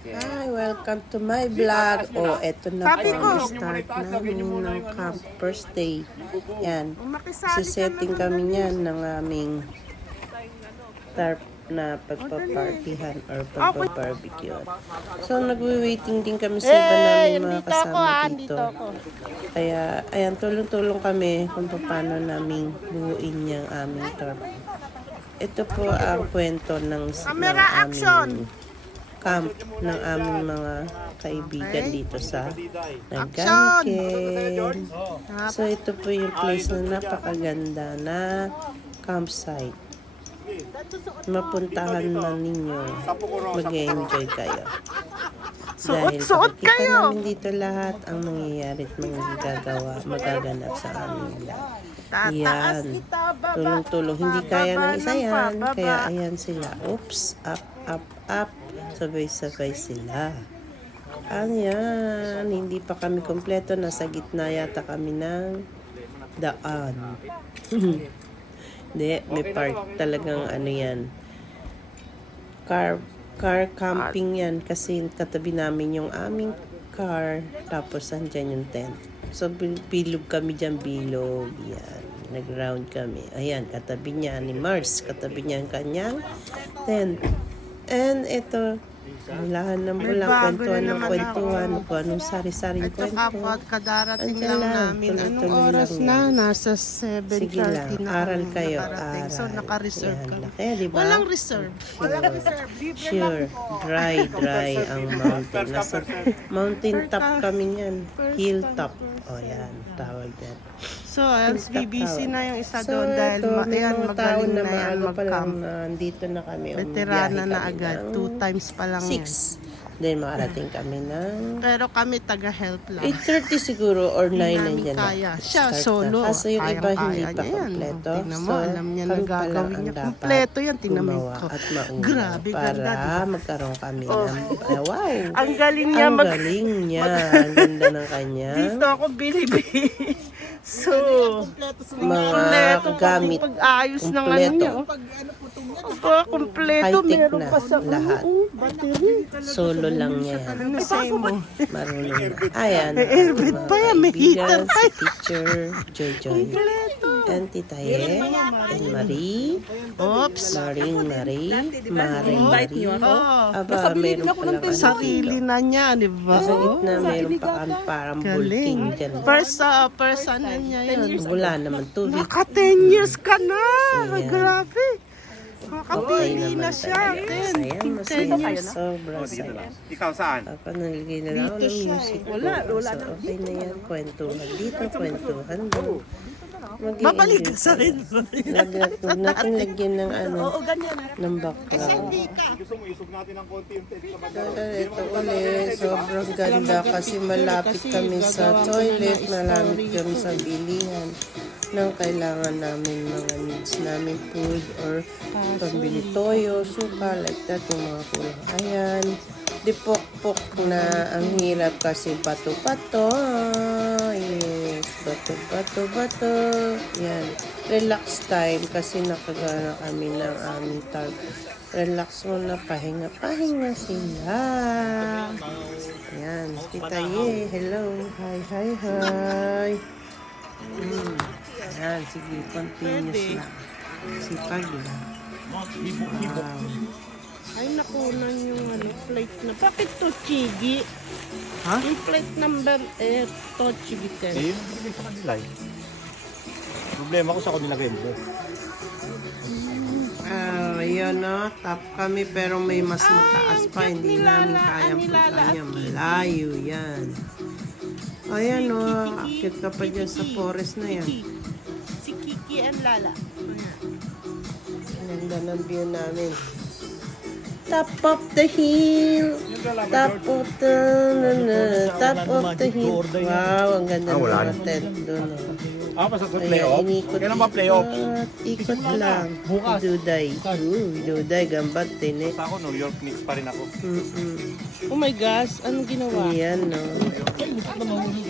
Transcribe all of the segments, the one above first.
Hi, welcome to my vlog. Oh, eto na po ang start namin ng camp first day. Yan. Sisetting kami niyan ng aming tarp na pagpapartihan or pagpabarbecue. So, nagwi-waiting din kami sa iba namin mga kasama dito. Kaya, ayan, tulong-tulong kami kung paano namin buuin yung aming tarp. Ito po ang kwento ng aming camp ng aming mga kaibigan dito sa Nagganiken. So, ito po yung place na napakaganda na campsite. Mapuntahan man ninyo, mag-enjoy kayo. Dahil pakikita namin dito lahat ang mangyayari at magaganap sa aming vlog. Yan. Tulong-tulong. Hindi kaya ng isa yan. Kaya ayan sila. Oops. Up, up, up. Sabay-sabay sila. Ayan. Hindi pa kami kompleto. Nasa gitna yata kami ng daan. Hindi. May park talagang ano yan. Car camping yan. Kasi katabi namin yung aming car. Tapos andyan yung tent. So, bilog kami dyan, bilog. Yan. Nag-round kami. Ayan, katabi niya ni Mars. Katabi niya ang kanyang tent. And ito, bulahan ng bulang, kwentuhan ng kwentuhan, kung anong sari-saring kwento. Ito kapag kadarating lang namin. Anong oras na? Nasa 7:30 Sige lang, na aral kami kayo, nakarating. aral. So, naka-reserve Yan, kami. laki, diba? Walang reserve. Sure, dry ang mountain. Nasa mountain top kami niyan. Hilltop. O yan, tawag yan. So, busy na yung isa doon dahil may ayan, mga tao magaling na na yan maaga pa lang mag-camp. nandito na kami. Veterana na agad. 2 times pa lang yan. 6. Then makarating kami ng Pero kami taga-help lang. 8:30 siguro or 9 Hindi namin nandiyan na. kaya. Siya Start solo. na. Kaso yung iba hindi pa Kayang-kaya kompleto. niya yan. Tingnan mo, alam niya na kami pa lang gagawin ang niya. dapat Kompleto yan, tingnan mo. gumawa at mauna Grabe, para ganda, diba? magkaroon kami ng wow! Ang galing niya Ang galing niya. Ang ganda ng kanya. Dito ako bilibi. So, Mga gamit. pag-ayos ng ano Kompleto. niya. Aba, kompleto. High-tech Meron na pa sa lahat. battery. Solo lang niya yan. Ano sa'yo mo? Marunong na. Ayan. Airbrake mga pa yan, may kaibigan, heater pa si Teacher Joy. And Tita Ye. And Marie. Oops. Maring Marie. Oh, Aba, meron palang ano sarili dito. na niya, di ba? Sa gitna, meron pa parang bulking Galing. dyan. First ano niya yun. Wala naman tubig. Naka 10 years ka na. Ayan. Grabe. Okay Makapili naman na siya. talaga. 10. Masaya, 10 masaya. years. Sobrang saya. Ikaw saan? Papa, naligay na lang ako Dito ng siya music. eh. Wala So, okay na yan. Kwentuhan dito, kwentuhan doon. Babalik ka sa rin. Huwag natin lagyan ng ano, ng background. Gusto mo isog natin ng konti yung tent sa Ito ulit, sobrang ganda kasi malapit kami sa toilet, malapit kami sa bilihan ng kailangan namin mga needs namin, food or pambili toyo, suka, like that, yung mga kulang. Ayan, dipok-pok na ang hirap kasi bato-bato. Yes, bato-bato-bato. Yan, relax time kasi nakagana kami ng aming tarp. Relax muna, pahinga sila. Yan, Tita Ye, hello. Hi. Yan, sige, continuous lang. Sipag lang. Wow. Ay, nakunan yung ano, plate na. Bakit to, Chigi? Ha? Yung plate number, to, Chigi 10. yun ang bigay sa kanila eh. Problema ko sa kanila ganda. Yun no, top kami pero may mas mataas pa. Hindi namin kayang punta niya. Malayo yan. Ayan no, akit ka pa dyan sa forest na yan. Si Kiki and Lala. Ganda ng view namin. Top of the hill. Top of the hill. Wow, ang ganda ng mga tent doon. Basta sa Ayan, playoff? inikot. Kailan ba playoffs? Ikot lang. Duday. Duday, gambat din eh. Basta ako, New York Knicks pa rin ako. Oh my gosh, anong ginawa? Ayan no.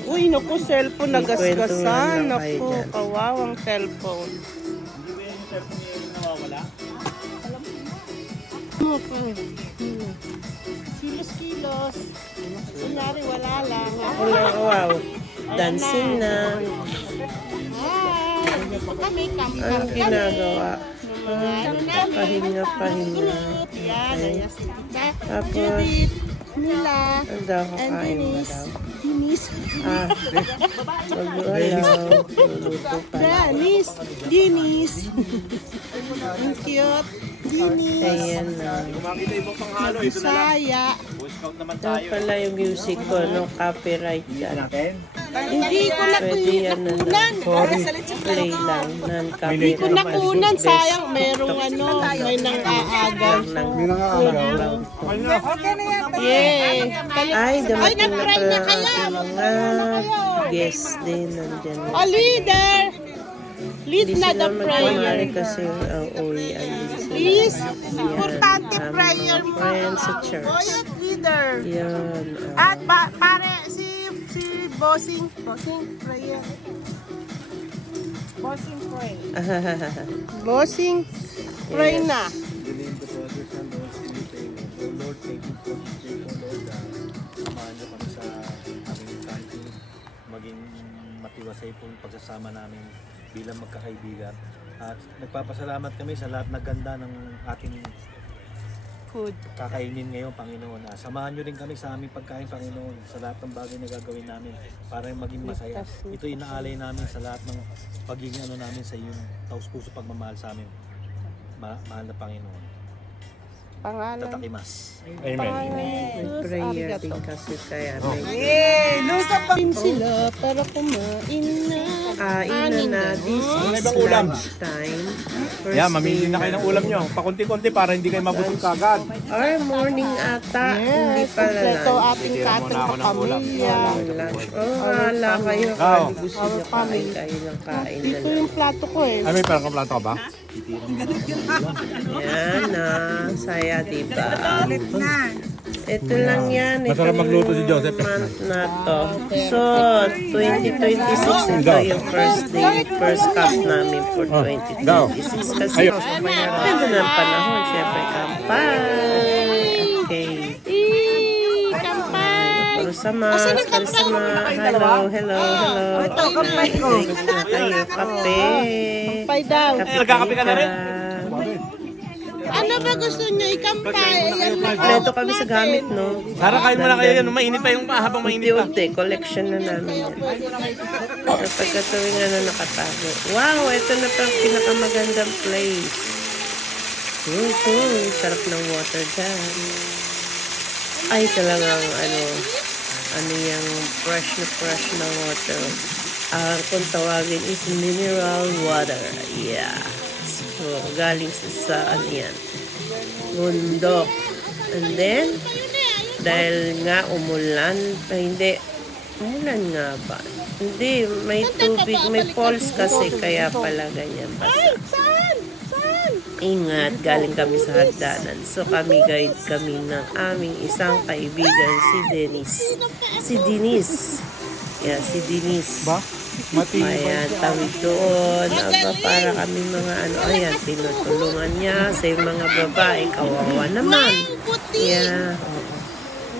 Uy, naku, cellphone May kwentuhan nagasgasan. lang kayo Naku, dyan. kawawang cellphone. Nawawala? Ano pa? Kilos-kilos. ayos. Kunyari, wala lang. Hello, wow. Dancing na. Hi! Kami, Anong kami. ginagawa? Mga ano namin. Pahinga. Group. Yan, Okay. ayan si Tita. Tapos, Judith, Nila, ang daw and kakain ba Denise. daw? Denise. Mag-alaw. Luluto pa. Denise. Denise. Ang cute. Denise. Ayan na. Kumakita ibang panghalo, ito na lang. Saya. Boy Scout naman Ito tayo. pala yung music ko, no? Copyright yan. Natin? Hindi ko Pwede yan na nakunan. play lang. Hindi ko nakunan. Sayang, merong ano, may nang-aagaw. Yay. Ay, dumating na nag-try pala na ang kayo. ating mga guest din nandyan. Oh, leader. Lead Hindi na sila the prayer. magmamari kasi uwian din sila. Please. Yan, Importante ang prayer mga mo. friends sa church. Boyet leader. Yan. At pare, si Bossing prayer. Bossing pray. Bossing pray Yes. na. Dilim the brothers and Lord, O Lord, thank you for this day, O Lord. Samahan niyo kami sa aming country. Maging matiwasay po yung pagsasama namin bilang magkakaibigan. At nagpapasalamat kami sa lahat ng ganda ng ating Food. kakainin ngayon, Panginoon. Samahan niyo rin kami sa aming pagkain, Panginoon, sa lahat ng bagay na gagawin namin para maging masaya. Ito inaalay namin sa lahat ng pagiging namin sa iyong taus-puso pagmamahal sa amin. Mahal na Panginoon. Pangalan. Tatakimas. May prayer din kasi kaya may Lusapin sila para kumain na. kain na. This is lunch time. Yeah, mamili na kayo ng ulam nyo. Pakunti-kunti para hindi kayo mabusog kagad. Or morning ata. Hindi Yes, pala kompleto lunch. ating kating kapamilya. Lunch. Oh, wala kayo. Wow. Kung gusto nyo kain kayo ng kain na Ito lang. yung plato ko eh. Ay, may parang kaplato ka ba? Yan na. Saya, diba? Ito lang yan. Ito Masarap magluto si Joseph. month na to. So, 2026 ito yung first day, first cup namin for 2026. Kasi ganda ng panahon. Siyempre, kampay. Okay. Karusama. Hello. Ito, kampay ko. Tayo, kape. Pay daw. Nagkakape ka na rin? Ano ba gusto niyo? Ikampay. Ayan na. Kompleto kami sa gamit, no? Tara, kain mo na kayo yan. Mainit pa yung habang mainit pa. Unti-unti, collection na namin yan. Sa pagkatuwing nakatago. Wow, ito na pa ang pinakamagandang place. Sarap ng water dyan. Ay, talagang ano yung fresh na water. Ang kung tawagin is mineral water. Yeah. So, galing sa ano yan, bundok. And then, dahil nga umulan, umulan nga ba? Hindi, may tubig, may falls kasi, kaya pala ganyan basa. Ingat, galing kami sa hagdanan. So, guide kami ng aming isang kaibigan, si Denise. Yeah, si Denise. Ba? Ayan, tawid doon. Aba, para kami mga ayan, tinutulungan niya sa mga babae. Kawawa naman. Yeah, oo.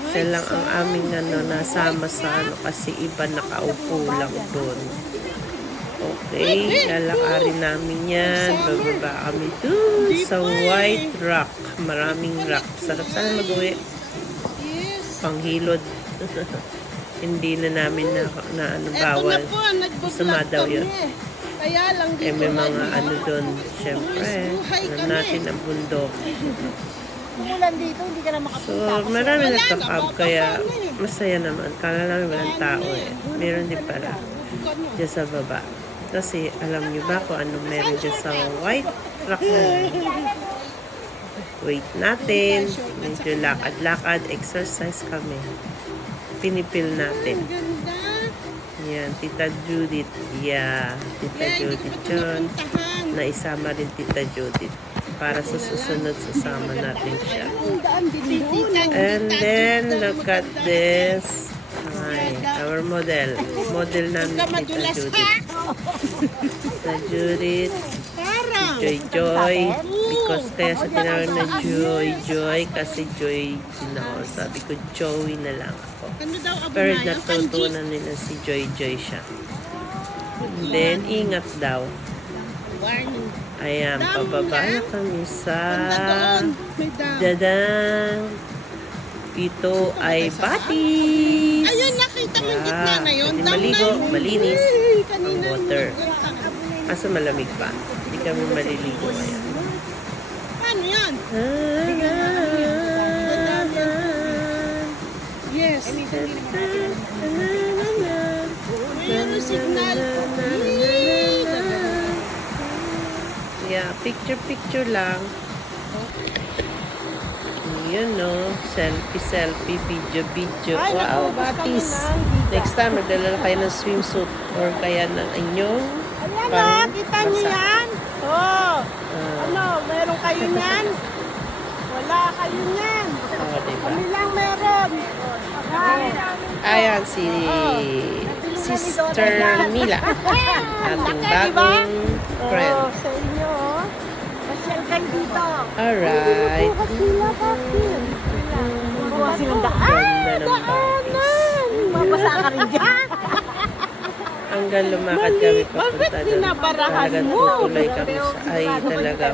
Siya lang ang aming nasama sa kasi iba nakaupo lang doon. Okay, lalakarin namin yan. Bababa kami doon sa White Rock. Maraming rock. Sarap sana mag-uwi. Panghilod. Hindi na namin na bawal. Masama daw yun. Kaya lang dito. May mga doon. Siyempre, natin ang bundok. Umulan dito, hindi ka na So, marami nagkakab. Kaya masaya naman. Kala namin walang tao eh. Meron din pala. Diyan sa baba. Kasi alam niyo ba kung anong meron dyan sa White Rock na yun? Wait natin. Medyo lakad-lakad. Exercise kami. Pinipil natin. Yan, Tita Judith. Yeah, Tita Judith yun. Naisama rin Tita Judith. Para sa susunod, sasama natin siya. And then, look at this. Hi, our model. Model namin Tita Judith. Tita Judith. si Joy. Because kaya sa tinawag na Joy kasi Joy sinaw. Sabi ko Joey na lang ako. Ano daw abo Pero na yan? natutunan nila si Joy siya. And then, ingat daw. Warning. Ayan, pababa na kami sa Banda doon. May dam. dadang. Ito ay batis. Ayun, nakita mo yung gitna na yun. Pwede Dam na maligo, yun. malinis Hey, ang kanina water. nung- Kaso malamig pa. Hindi kami maliligo ngayon. Paano yan? Yes. Ayun yung signal. Yeah, picture lang. Yun no, selfie, video. Ay, Wow, naku, batis. basta na, Next time, magdala kayo ng swimsuit or kaya ng inyong Ayan na, kita niyo yan? Oh. Ah. Ano, meron kayo niyan? Wala kayo niyan. diba? Kami lang meron. Ayan si Sister Mila. Ating bagong friend. Oh, sa inyo. oh. Masyal kayo dito. Alright. Bukas silang Ganda ng batis. Mabasa ka rin dyan. Hanggang lumakad kami papunta Bakit doon. binabarahan Talagang mo? tutuloy kami sa, ay talaga.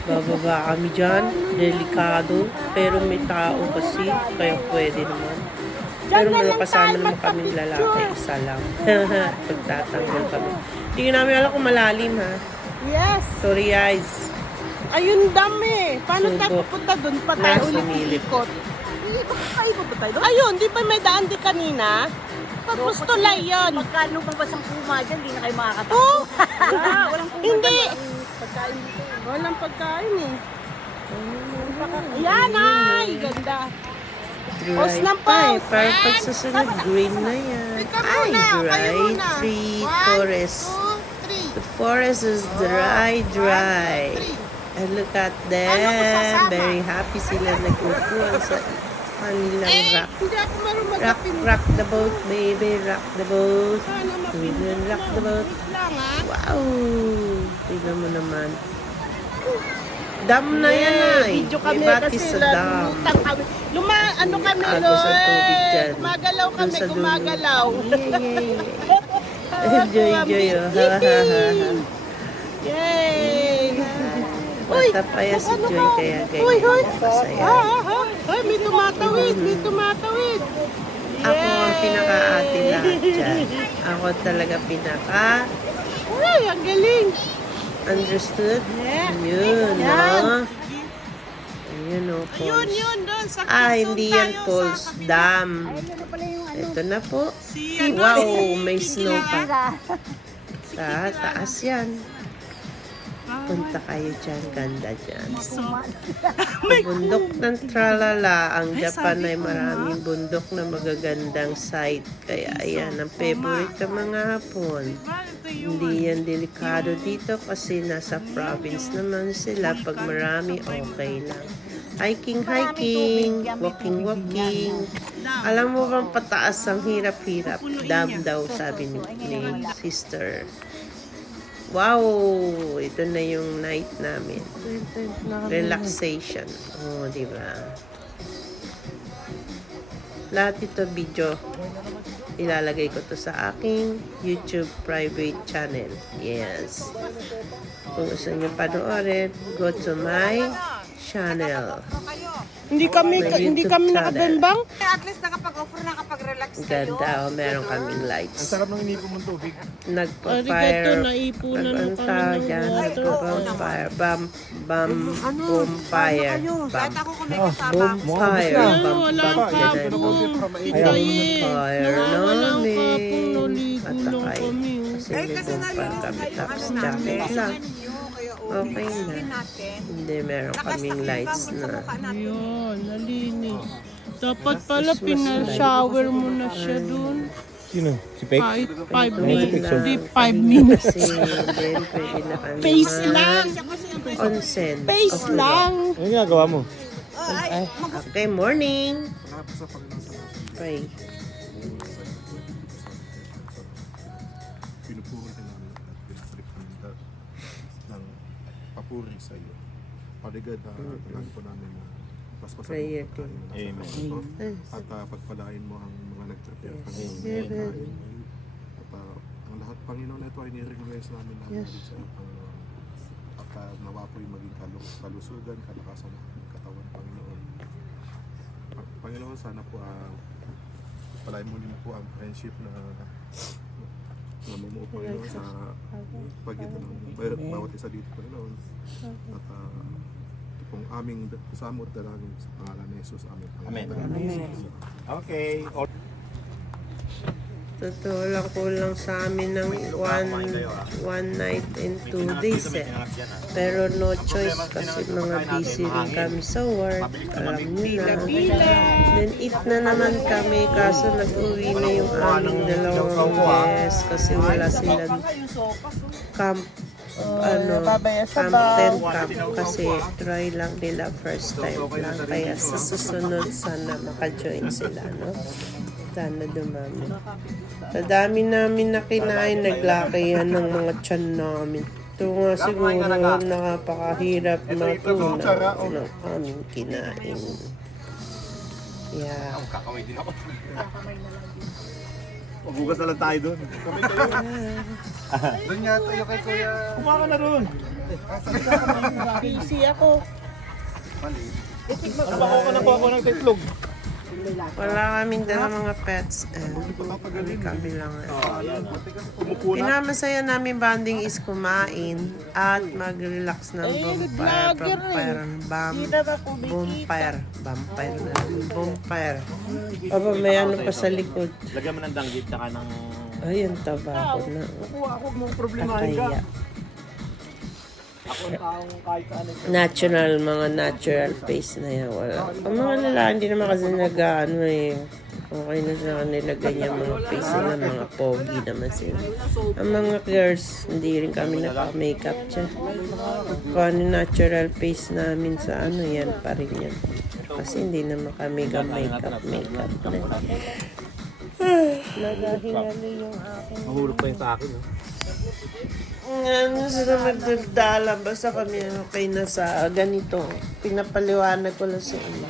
Bababa kami dyan. Delikado. Pero may tao kasi. Kaya pwede naman. Pero may kasama naman kami lalaki. Isa lang. Pagtatanggol kami. Hindi namin alam kung malalim ha. Yes. Sorry guys. Ayun dami. Paano tayo Subok. pupunta doon pa Na tayo ulit sumilip. ikot? Kayo pupunta doon? Ayun, di ba may daan di kanina? Tapos tulay yun. Pagkano pa ba siyang kuma dyan, hindi na kayo makakatawa. Oh! Walang kuma Hindi. pagkain dito. Walang pagkain eh. Yan ay! Ganda. Pause Dry ng pa eh. pause. Para pag susunod, green na yan. Ikaw Ay, muna, kayo dry muna. tree 1, forest. 2, 3. The forest is dry. And look at them. Very happy sila nagkukuhan sa kanilang rock. Hindi ako marunong Rock, magapin. rock the boat, baby. Rock the boat. Sana We will rock the boat. Wait lang ha. Wow! Tignan mo naman. Dam na yan ay. Video May kami batis kasi sa dam. lumutang kami. Ano kami, Agos ang tubig dyan. Gumagalaw Doon kami, sa dulo. gumagalaw. Enjoy, enjoy. Oh. Ha, ha, ha, ha. Yay! Matapaya si Joy kaya Uy, ganyan. uy! Masaya. Ay, may tumatawid, may tumatawid. Ako ang pinaka-ate lahat dyan. Ako talaga pinaka Ay, ang galing. understood. Yeah. Yun, Yan. no? Ayun, no, Yun, Pauls. yun, doon sa Ah, Quezon hindi tayo yan, sa Pauls kabila. Dam. Ito na po. Wow, may snow pa. Sa taas yan. Punta kayo dyan, ganda dyan. Bundok ng Tralala, ang Japan ay maraming bundok na magagandang site. Kaya ayan, ang favorite ng mga Hapon. Hindi yan delikado dito kasi nasa province naman sila. Pag marami, okay lang. Hiking, walking. Alam mo bang pataas ang hirap-hirap? Dam daw, sabi ni sister. Wow! Ito na yung night namin. Relaxation. Oh, di ba? Lahat ito video. Ilalagay ko to sa aking YouTube private channel. Yes. Kung gusto nyo panoorin, go to my channel. Hindi kami YouTube channel. nakabembang. At least nakapag-offer, nakapag-relax kayo. Ganda. Oh, meron kaming lights. Sarap ng inipon mong tubig. Arigato, Nagpa-fire. naipunan mo Nag-anta kami ng dyan. water. Nagpa-bonfire. Bonfire. Kahit ako kung may kasama. Bonfire. Ay, walang Ganun. kapong. Bonfire Walang namin. kapong, naligo At lang akay. kami. Kasi may bonfire kami. Tapos jacket lang. Okay na. Hindi, meron kaming lights na. Ayun, nalinis. Dapat pala pina-shower mo na siya dun. Sino? Si Pek? Kahit 5 Okay minutes. lang. Hindi 5 minutes. Kasi then pwede na kami Face lang. onsen. Face Okay. lang. Ano ginagawa mo? Okay, morning. Pray. Pinupuhol ka namin at pinapalik ng puri sa iyo. Paligad, talaan po namin na mas Prayer masarap pagkain na Amen. nasa ito. At pagpalain mo ang mga nag-prepare Panginoon. Pagkain. At ang lahat, Panginoon, ito ay nirequest namin namin sa iyo, Panginoon. At nawa po'y maging kalusugan, kalakasan ng aming katawan, Panginoon. Panginoon, sana po palain mo din po ang friendship na namumuo, Panginoon, sa pagitan ng bawat isa dito, Panginoon. At ito pong aming samot dalangin sa pangalan ni Jesus. Amen. Amen. Amen. Okay. Totoo lang, kulang sa amin ng one night and 2 days eh. Pero no choice kasi mga busy rin kami sa work. Alam niyo na. Then eat na naman kami kaso nag-uwi na yung aming dalawang guests kasi wala silang camp camp tent camp kasi try lang nila first time lang kaya sa susunod sana maka-join sila, no? Sana dumami. Sa dami namin na kinain, naglakihan ng mga tiyan namin. Ito nga siguro nakapakahirap matunaw ng aming kinain. Yeah. Kakamay din ako. Magugas na lang tayo doon. Doon nga tayo kay Kuya. Kumaka na doon. Busy ako. Kumaka ka na po ako ng titlog. Wala kaming dala mga pets. Kami lang. Pinamasaya namin banding is kumain at mag-relax ng vampire. Aba, may ano pa sa likod. Lagyan mo ng danggit tsaka ng... Ayun, tabako na. Huwag mong problemahin ka. Akaya. Ako ang taong kahit ano. Natural, mga natural face na yan. Wala. Ang mga lalaki, hindi naman kasi nag-ano eh. Okay na sa kanila ganyan mga face nila, mga pogi naman sila. Ang mga girls, hindi rin kami naka-makeup dyan. Kung ano natural face namin sa ano, yan pa rin yan. Kasi hindi naman kami makeup na. Nagahingali yung akin. Mahulog pa yun sa akin. Ano sila magdala, basta kami okay na sa ganito. Pinapaliwanag ko lang sa inyo.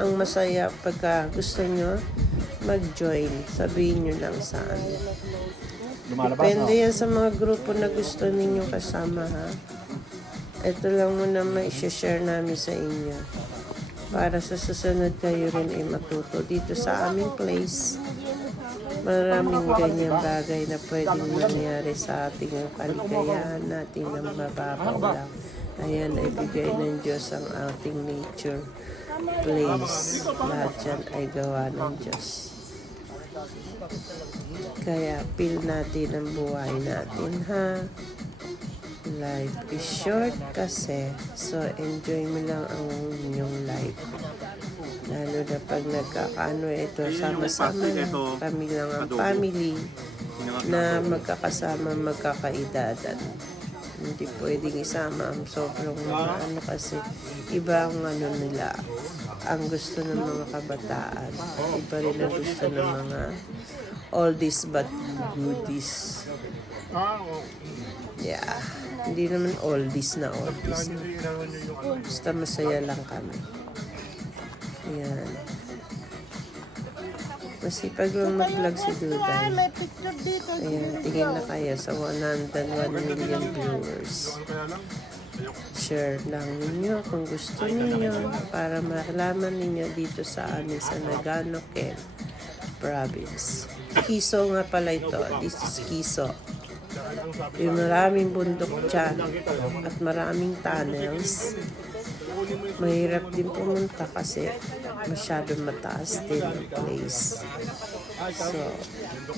Ang masaya pagka gusto nyo mag-join, sabihin nyo lang sa amin. Depende yan sa mga grupo na gusto ninyo kasama, ha. Ito lang muna may share namin sa inyo. Para sa susunod kayo rin ay matuto dito sa aming place. Maraming ganyang bagay na pwedeng mangyari sa ating kaligayahan natin ng mababaw lang. Ayan, ay bigay ng Diyos ang ating nature place. Lahat yan ay gawa ng Diyos. Kaya feel natin ang buhay natin, ha? Life is short kasi, so enjoy mo lang ang inyong life. Lalo na pag nagkakaano ito, sama-sama na kami lang ang family na magkakasama, magkakaidadan. Hindi pwedeng isama ang sobrang mga ano kasi iba ang ano nila, ang gusto ng mga kabataan. Iba rin ang gusto ng mga oldies but goodies. Yeah. Hindi naman oldies na oldies. Basta masaya lang kami. Yan. Masipag lang mag-vlog si Duday. Ayan, tingin na kayo sa 101 million viewers. Share lang ninyo kung gusto ninyo para malaman ninyo dito sa amin sa Nagano Ken Province. Kiso nga pala ito. This is Kiso. Yung maraming bundok dyan at maraming tunnels. Mahirap din pumunta kasi masyadong mataas din ang place. So,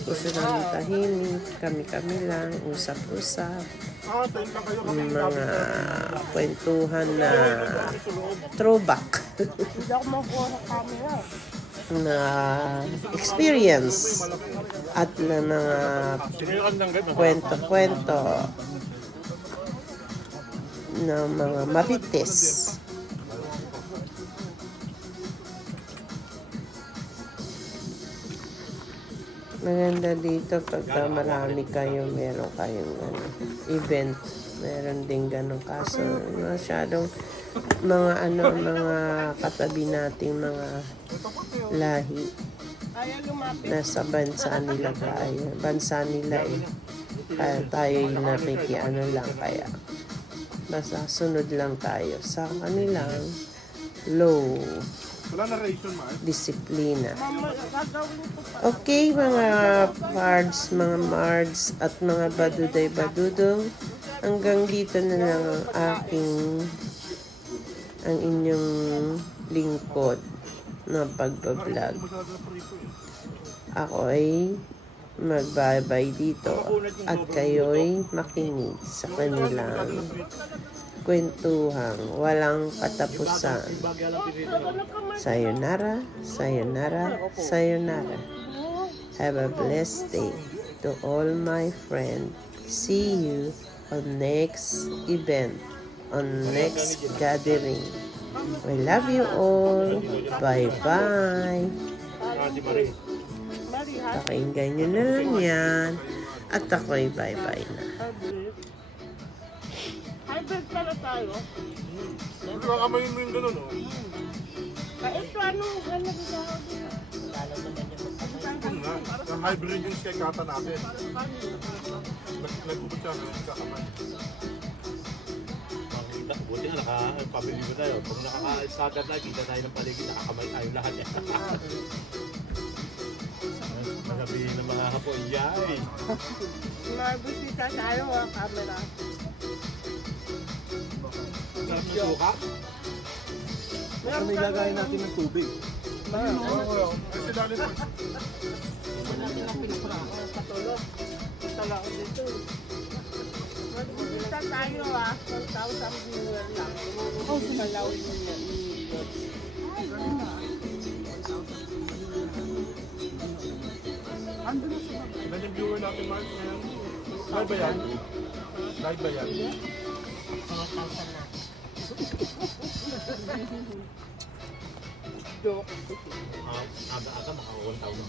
gusto namin tahimik, kami-kami lang, usap-usap, mga kwentuhan na throwback na experience at na mga kwento-kwento na mga marites. Maganda dito pagka marami kayo, meron kayong event. Meron din ganun. Kaso masyadong mga mga katabi nating mga lahi. Ayaw lumapit. Nasa bansa nila tayo. Bansa nila eh. Kaya tayo yung lang kaya. Basta sunod lang tayo sa kanilang law. Wala na ration, Mark. Disiplina. Mama, gagawin ko pa. Okay, mga mards at mga baduday-badudong, hanggang dito na lang ang inyong lingkod na pagbablog. Ako ay mag-bye-bye dito at kayo'y makinig sa kanilang kwentuhang walang katapusan. Sayonara, sayonara, sayonara. Have a blessed day to all my friends. See you on next event, on next gathering. I love you all. Bye-bye. Pakinggan nyo na lang yan. At ako'y bye-bye na. Hybrid pala tayo. Hindi ba kamayin mo yung gano'n, oh? Ito anong gano'n sa Yun nga, yung hybrid yung skekata natin. Nag-ubot siya, nagkakamay. Buti nga nakapabili mo tayo. Pag nakaka-starter na, kita tayo ng paligid, nakakamay tayo lahat. Sabihin ng mga hapon, yay! Mabisita tayo ang camera. Sarap na suka. Meron may lagayin natin ng tubig. Kasi dali pa. patulog. Tala ko dito. Mabisita tayo 1,000 viewer lang. Oh, talawin mo yan. Ilan yung viewer natin, Mark, ngayon? Live ba yan? Live ba yan? Joke. Aga-aga, maka-1,000.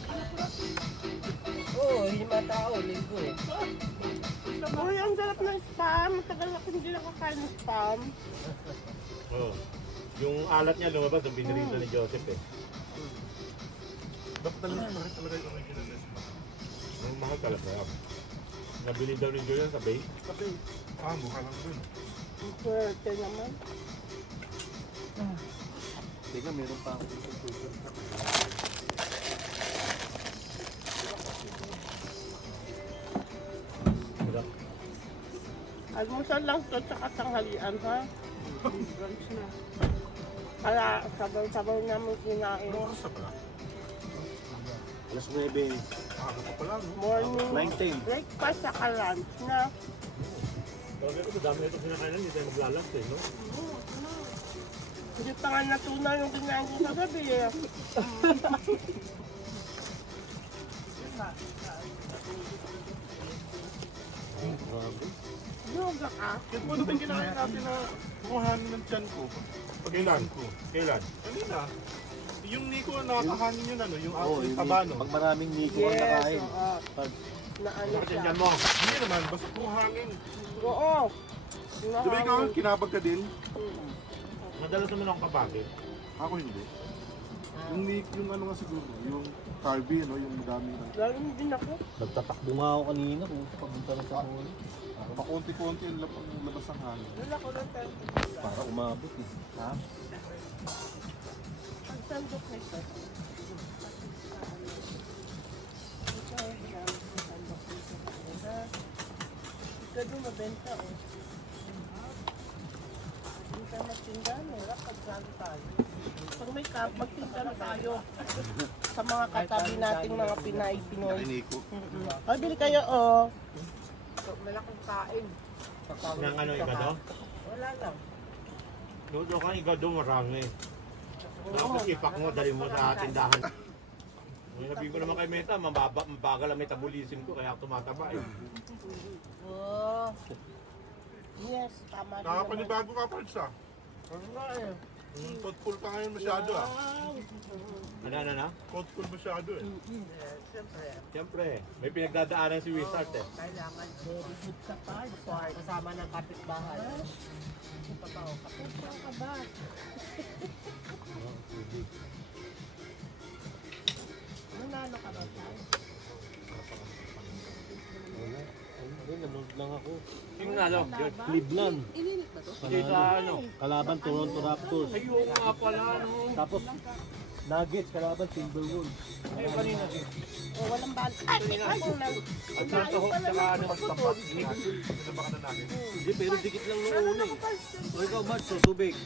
Oo, 5 tao, linggo eh. Uy, ang sarap ng spam. Matagal ako hindi nakakain ng spam. Oo. Yung alat niya lumabas, yung binirito ni Joseph eh. Dapat talaga yung original recipe. Ang mahal talaga. Nabili daw ni Julian sa base. Kasi, mukha lang dun. Ang swerte naman. Teka, meron pa ako dito. Almusal lang to tsaka tanghalian ha. Brunch na. Kaya sabaw-sabaw namin kinain. Ano oras na ba? Alas 9. Aga pa pala, no? Morning 19. breakfast saka lunch na. Talaga ito, madami ito kinakainan, hindi tayo maglalast eh, no? Hindi pa nga natuna yung kinain ko sa gabi eh. Grabe. Yoga ka. Kaya po ito kinain natin na kuhanin ng tiyan ko. Kailan? Kailan? Kanina. Yung Nico, nakakahanin yun, ano? Yung Oo, yung tabano. pag maraming Nico ang nakain. Pag Na ano bakit siya. yan mo? Hindi naman, basta kuhangin. Oo. Di ba ikaw, kinabag ka din? Madalas naman akong kapatid. Ako hindi. Yung Nico, yung ano nga siguro, yung Carby, ano? Yung madaming ano. Lalo din ako. Nagtatakbo nga ako kanina kung papunta na sa huli. Pakunti-kunti ang labas ng hangin. Wala ko lang tayo. Para umabot eh. Ha? Ang sandok nito. Ito doon mabenta oh. Hindi tayo magtinda, hirap pagkano tayo. Pag may cup, magtinda na tayo. Sa mga katabi nating mga Pinay-Pinoy. Kay Nico. Ay, bili kayo oh. Malaking kain. Nang ano igado? Wala lang. Luto ka igado marami. Tapos ipak mo, dali mo sa tindahan. Sabi ko naman kay Meta, mabagal ang metabolism ko kaya ako tumataba eh. Oh. Yes, tama din naman. Nakapanibago ka, Pards, ah. Ano nga eh. Thoughtful ka ngayon masyado, ah. Wow. Ano? Cold pool masyado eh. Siyempre, may pinagdadaanan si Wizard eh. Kailangan very good sa part. Kasama ng kapitbahay. Ito pa, kapitbahay ka ba? Nanalo ka ba tayo? Nanood lang ako. Sino nalo? Cleveland. Ininit ba to? Hindi sa ano. Kalaban Toronto Raptors. Ayun nga pala, no. Tapos Nuggets, kalaban Timberwolves. Ay, kanina din. O, walang balik. Ay, kung lang. At nasa hook, saka ano, magtapat. Hindi, pero dikit lang noong una eh. O ikaw, Mads, so tubig.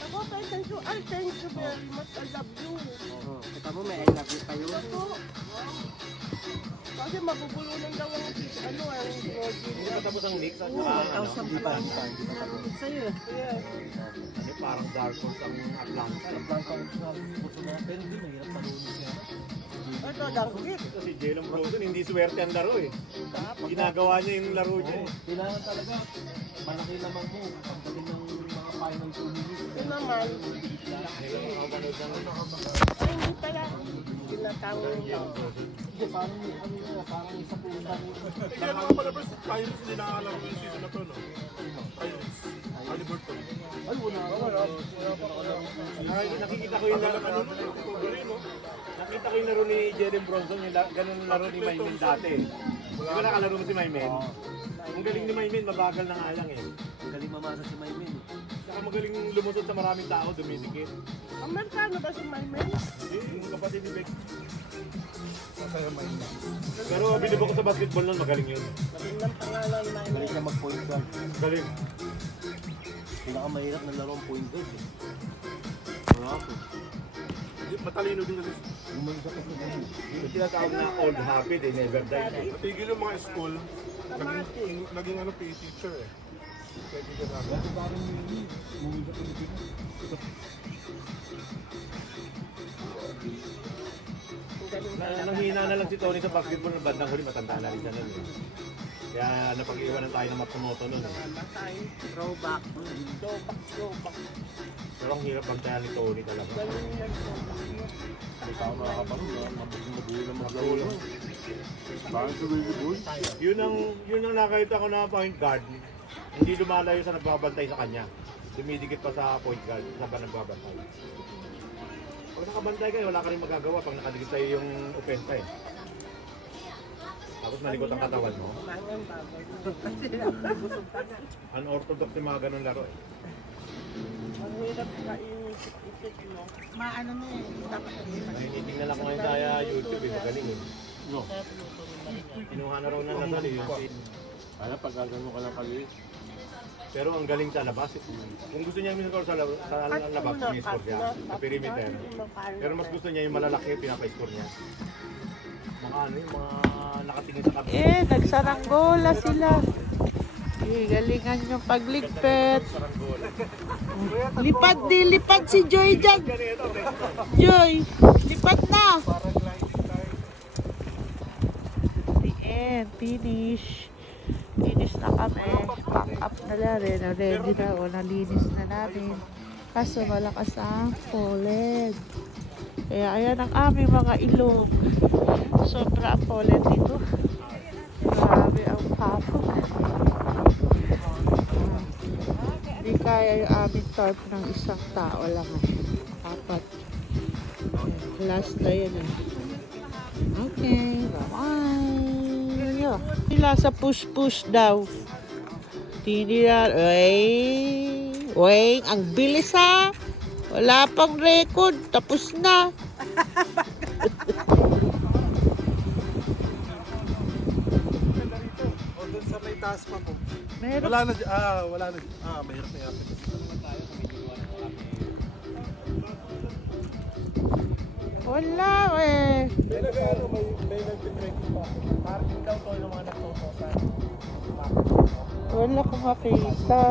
Ako, thank you. Ay, thank you very much. I love you. Kita mo, may I love you kayo. Ito. Kasi mabubulunan daw ang ano, ang Hindi Georgie. pa tapos ang leaks at saka ano. Hindi pa. Yeah. Ano, parang dark horse ang Atlanta. Pero hindi, mahirap talunin siya. Ito, danggit. Kasi Jalen Brunson, hindi swerte ang laro eh. Ginagawa niya yung laro niya eh. Kailangan talaga, malaki naman mo. Ang galing ng mga final 2 minutes. Ito naman. Ay, hindi pala. Tinatawag lang. Hindi, parang isa po yung dami. Hindi ano nga pala, bro, Pirates hindi nakakalaro yung season na to, no? Pirates. Halliburton. Ay, wala. Ay, nakikita ko yung laro. Nakita ko yung laro ni Jalen Brunson, yung ganun laro ni Maymin dati. Di ba nakalaro mo si Maymin? Ang galing ni Maymin, mabagal na nga lang eh. Ang galing mamasa si Maymin. Saka magaling lumusot sa maraming tao, dumidikit. Amerikano ba si Maymay? Yung kapatid ni Beck. Masaya may Pero bilib ako sa basketball nun, magaling yun. Maging ng pangalan Galing Maymay. siya mag-point guard. Galing. Pinakamahirap na laro ang point guard eh. Wala ako. matalino din kasi. Bumalik ako sa ganun. Yung tinatawag na old habit eh, never die. Natigil yung mga school, naging ano, PE teacher eh. Pwede ka na. Dati parang hindi. Bumalik ako sa Pilipinas. Nanghina na lang si Tony sa basketball ng bandang huli, matanda na rin siya nun eh. Kaya napag-iwanan tayo ng Matsumoto nun eh. Throwback. Throwback. Pero ang hirap bantayan ni Tony talaga. Ganun yan. Hindi pa ako nakakapanood. Magulang magulang. Bakit sa baby boy? Yun ang nakita ko na point guard. Hindi lumalayo sa nagbabantay sa kanya. Dumidikit pa sa point guard, sa ba nagbabantay. Pag nakabantay kayo, wala ka rin magagawa pag nakadikit sa'yo yung opensa eh. Tapos malikot ang katawan mo. Mangan baboy. Kasi nabusog ka na. Unorthodox yung mga ganun laro eh. Ang hirap kaisip-isip mo. Maano na eh. Dapat Nainitingnan lang ko ngayon sa YouTube eh, magaling eh. No. Kinuha na raw na nasali yun. Kaya pag gagano ka lang kaliit. Pero ang galing sa labas eh. Kung gusto niya yung score sa labas, pini-score niya. Sa perimeter. Pero mas gusto niya yung malalaki, pinapa-score niya. Mga ano yung mga nakatingin sa kapit. Nagsaranggola sila. Galingan yung pagligpit. Lipad si Joy dyan. Joy, lipad na. The end, finish. Finish na kami. Pack up na lang rin. Ready na o, nalinis na namin. Kaso malakas ang pollen. Kaya ayan ang aming mga ilog. Sobra ang pollen dito. Grabe ang kapok. Hindi kaya yung aming tarp ng isang tao lang. Apat. Last na yun eh. Okay, bye-bye. Sila sa push-push daw. Tinila, Weng, ang bilis ha. Wala pang record, tapos na. O doon sa may taas pa po. Meron. Wala na, wala na. Mahirap na yapin. Wala eh. May nag-ano, may nag-trekking pa. Parking daw to yung mga nagtutusan. Wala ko makita.